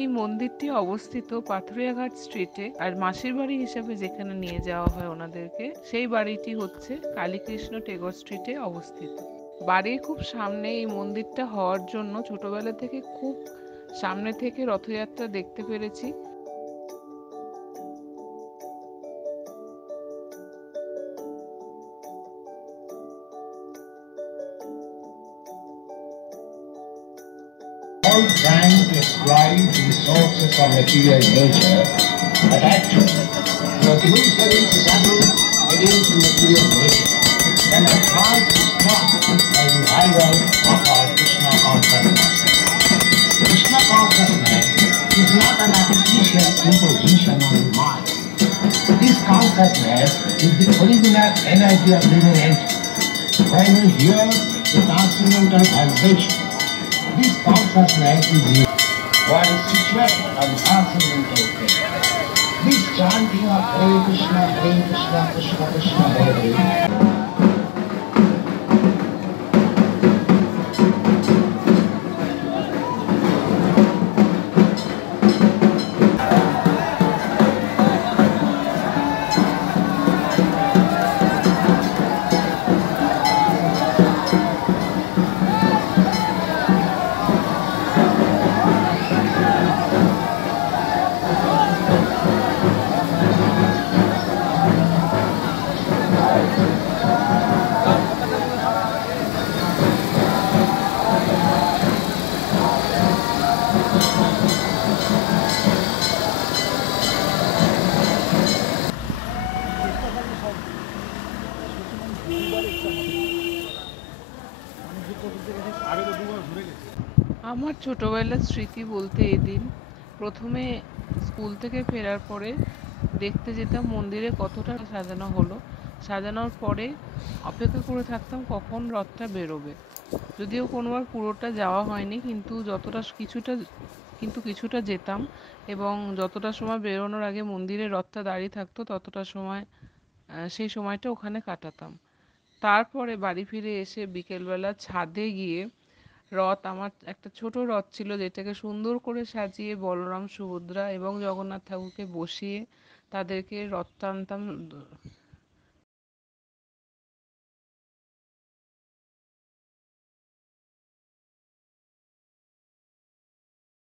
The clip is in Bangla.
এই মন্দিরটি অবস্থিত পাথুরিয়াঘাট স্ট্রিটে। আর মাসির বাড়ি হিসেবে যেখানে নিয়ে যাওয়া হয় ওনাদেরকে, সেই বাড়িটি হচ্ছে কালীকৃষ্ণ টেগোর স্ট্রিটে অবস্থিত। বাড়ির খুব সামনে এই মন্দিরটা হওয়ার জন্য ছোটবেলা থেকে খুব সামনে থেকে রথযাত্রা দেখতে পেরেছি। All trying to exploit the resources of material nature attached to it. So eventually struggle against material nature. Then at last stopped by the arrival of our Krishna consciousness. Krishna consciousness is not an artificial imposition on the mind. This consciousness is the original energy of living entity. When we hear the transcendental vibration, this consciousness is here, what is situated on the transcendental plane. This chanting of Hare Krishna, Krishna Krishna, Hare Hare. আমার ছোটবেলার স্মৃতি বলতে এদিন প্রথমে স্কুল থেকে ফেরার পরে দেখতে যেতাম মন্দিরে কতটা সাজানো হলো। সাজানোর পরে অপেক্ষা করে থাকতাম কখন রথটা বেরোবে। যদিও কোনোবার পুরোটা যাওয়া হয়নি, কিন্তু কিছুটা যেতাম, এবং যতটা সময় বেরোনোর আগে মন্দিরে রথটা দাঁড়িয়ে থাকতো ততটা সময় সেই সময়টা ওখানে কাটাতাম। তারপরে বাড়ি ফিরে এসে বিকেলবেলা ছাদে গিয়ে আমার একটা ছোট রথ ছিল, যেটাকে সুন্দর করে সাজিয়ে বলরাম, সুভদ্রা এবং জগন্নাথ ঠাকুরকে বসিয়ে তাদেরকে রথ টানতাম